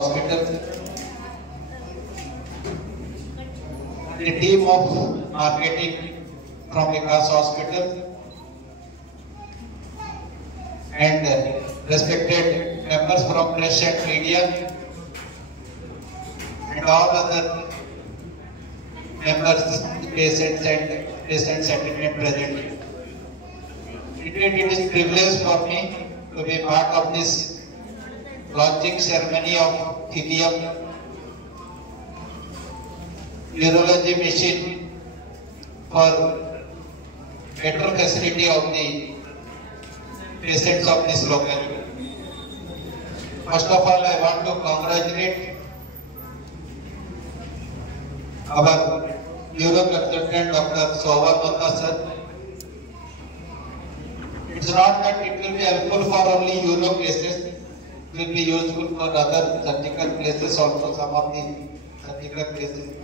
hospital. The team of marketing from Vikas Hospital and respected members from press and media and all other members, patients and attendant present. It is a privilege for me to be part of this launching ceremony of Helium urology machine for better facility of the patients of this locality. First of all, I want to congratulate our uro consultant Dr. Sovan Nanda sir. It's not that it will be helpful for only uro cases, it will be useful for other surgical places also, some of the surgical places.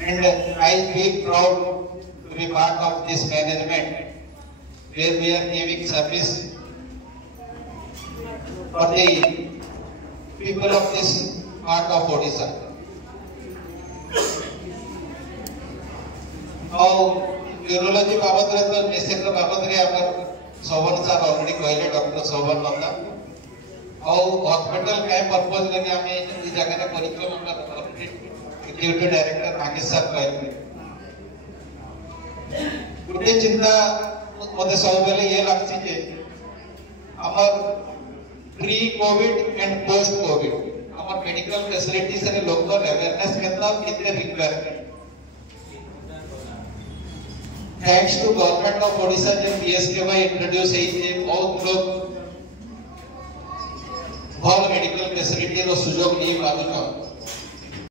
And I feel proud to be part of this management where we are giving service for the people of this part of Odisha. Now, urology बाबत तो निश्चित बाबत रे अगर सोवन sir already कहले doctor सोवन नंदा और hospital काय purpose लेके हमें इस जगह रे परिचय हमर एक्टिविटी डायरेक्टर नागेश सर कहले गुटे चिंता मते सब बेले ये लागछि जे हमर pre covid and post covid हमर मेडिकल फैसिलिटीज रे लोकल अवेयरनेस केतना कितने requirement thanks to government of Odisha जब पीएसकेवाई इंट्रोड्यूस होइए बहुत लोग भल मेडिकल फैसिलिटी रो सुयोग नहीं पाबुछ